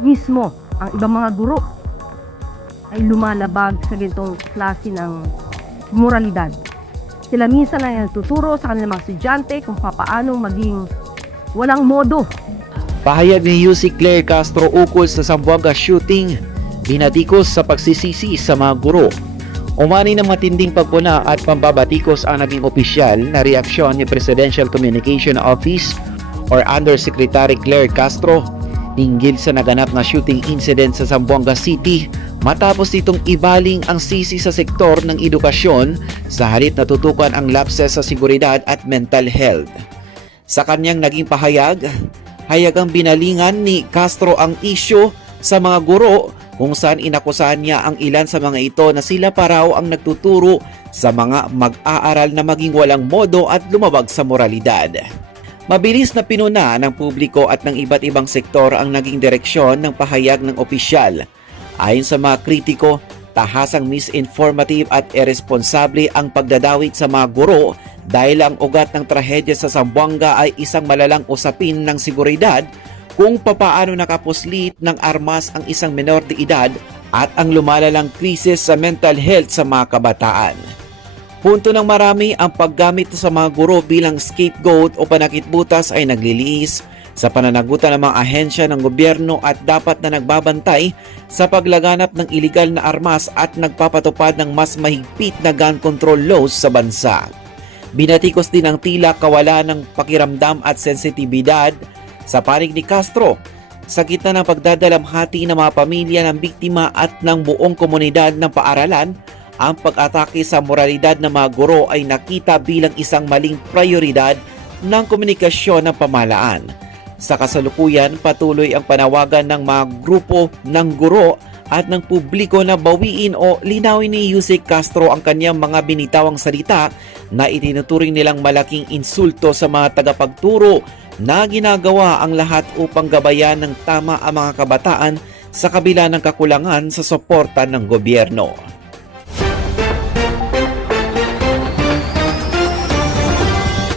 mismo ang ibang mga guro ay lumalabag sa ganitong klase ng moralidad. Sila minsan ay nagtuturo sa kanilang mga estudyante kung paano maging walang modo. Pahayag ni UC Claire Castro ukol sa Zamboanga shooting, binatikos sa pagsisisi sa mga guro. Umani ng matinding pagpuna at pambabatikos ang naging opisyal na reaksyon ni Presidential Communication Office or Undersecretary Claire Castro hinggil sa naganap na shooting incident sa Zamboanga City matapos itong ibaling ang sisi sa sektor ng edukasyon sa halip na tutukan ang lapses sa seguridad at mental health. Sa kanyang naging pahayag, hayagang binalingan ni Castro ang isyo sa mga guro kung saan inakusahan niya ang ilan sa mga ito na sila pa raw ang nagtuturo sa mga mag-aaral na maging walang modo at lumabag sa moralidad. Mabilis na pinuna ng publiko at ng iba't ibang sektor ang naging direksyon ng pahayag ng opisyal. Ayon sa mga kritiko, tahasang misinformative at irresponsable ang pagdadawit sa mga guro dahil ang ugat ng trahedya sa Zamboanga ay isang malalang usapin ng seguridad kung papaano nakapuslit ng armas ang isang menor de edad at ang lumalalang krisis sa mental health sa mga kabataan. Punto ng marami ang paggamit sa mga guro bilang scapegoat o panakitbutas ay nagliliis sa pananagutan ng mga ahensya ng gobyerno at dapat na nagbabantay sa paglaganap ng iligal na armas at nagpapatupad ng mas mahigpit na gun control laws sa bansa. Binatikos din ang tila kawalan ng pakiramdam at sensitibidad sa panig ni Castro sa gitna ng pagdadalamhati ng mga pamilya ng biktima at ng buong komunidad ng paaralan. Ang pag-atake sa moralidad ng mga guro ay nakita bilang isang maling prioridad ng komunikasyon ng pamahalaan. Sa kasalukuyan, patuloy ang panawagan ng mga grupo ng guro at ng publiko na bawiin o linawin ni Yusek Castro ang kanyang mga binitawang salita na itinuturing nilang malaking insulto sa mga tagapagturo na ginagawa ang lahat upang gabayan ng tama ang mga kabataan sa kabila ng kakulangan sa suporta ng gobyerno.